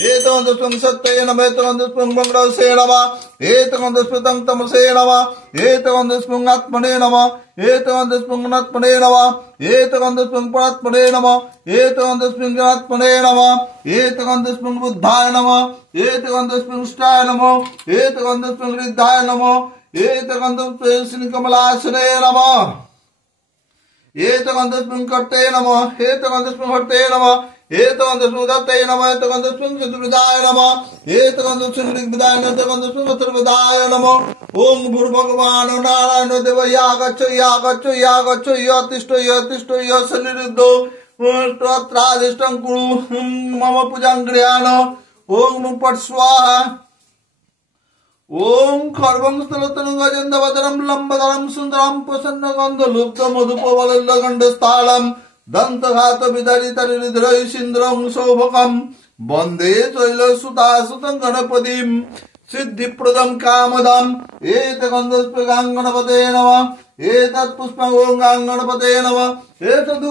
एतवन्दस्वं सत्ये नमः एतवन्दस्वं मंगलसे नमः एतवन्दस्वं तमसे नमः एतवन्दस्वं आत्मने नमः एतवन्दस्वं आत्मने नमः एतवन्दस्वं परात्मने नमः एतवन्दस्वं आत्मने नमः एतवन्दस्वं बुद्धाय नमः एतवन्दस्वं स्थाय नमः एतवन्दस्वं रिद्धाय नमः एतवन्दस्वं श्रीकमलासने नमः एतवन्दस्वं कर्ते नमः एतवन्दस्वं हर्ते नमः एतवन्दस्वं दत्ते नमः एतवन्दस्वं चतुर्विधाय नमः एतवन्दस्वं ऋग्विदाय नमः एतवन्दस्वं चतुर्विधाय नमः ओम भूर्भुवस्सुः नारायण देव यागच्छ यागच्छ यागच्छ यतिष्ठ यतिष्ठ यशनिरुद्धो तत्रादिष्टं कुरु मम पूजां गृहाण ओम पट स्वाहा ओम खर्वं स्थलतनं गजेन्द्रवदनं लंबदरं सुंदरं प्रसन्नगन्धलुब्धमधुपवलल्लगण्डस्थालं दन्तघात विदरितरिधरैः सिन्द्रं शोभकं वन्दे शैलसुतासुतं गणपतिं सिद्धिप्रदं कामदं एतगन्धपुष्पं गणपते नमः एतत्पुष्पं ओं गणपते नमः एतद्